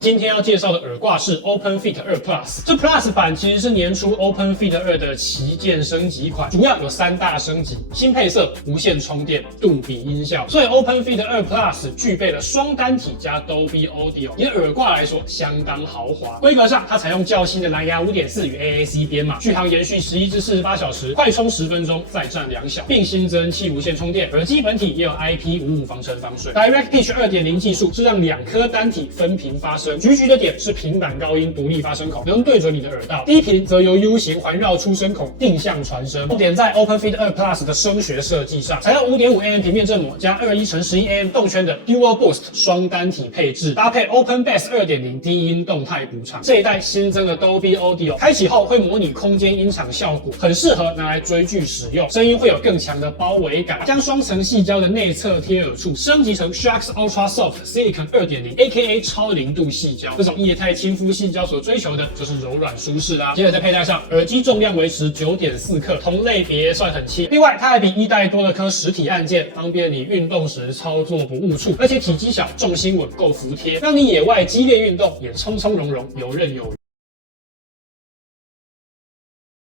今天要介绍的耳挂是 OpenFit 2 Plus， 这 Plus 版其实是年初 OpenFit 2的旗舰升级款，主要有3大升级：新配色、无线充电、杜比音效。所以 OpenFit 2 Plus 具备了双单体加 Dolby Audio， 以耳挂来说相当豪华。规格上，它采用较新的蓝牙 5.4 与 AAC 编码，续航延续11至48小时，快充10分钟，再战2小，并新增气无线充电。耳机本体也有 IP55防尘防水。Direct Pitch 2.0 技术是让2颗单体分频发声。橘橘的点是平板高音独立发声孔，能对准你的耳道；低频则由 U 型环绕出声孔定向传声。重点在 OpenFit 2 Plus 的声学设计上，采用 5.5mm 平面振膜加 21×11mm 动圈的 Dual Boost 双单体配置，搭配 Open Bass 2.0 低音动态补偿。这一代新增了 Dolby Audio， 开启后会模拟空间音场效果，很适合拿来追剧使用，声音会有更强的包围感。将双层细胶的内侧贴耳处升级成 Shrex Ultra Soft Silicon 2.0 AKA 超零度细胶，这种液态亲肤细胶所追求的就是柔软舒适啦。接着再佩戴上，耳机重量维持 9.4 克，同类别算很轻。另外，它还比1代多了颗实体按键，方便你运动时操作不误触，而且体积小，重心稳，够服帖，让你野外激烈运动也从从容容，游刃有余。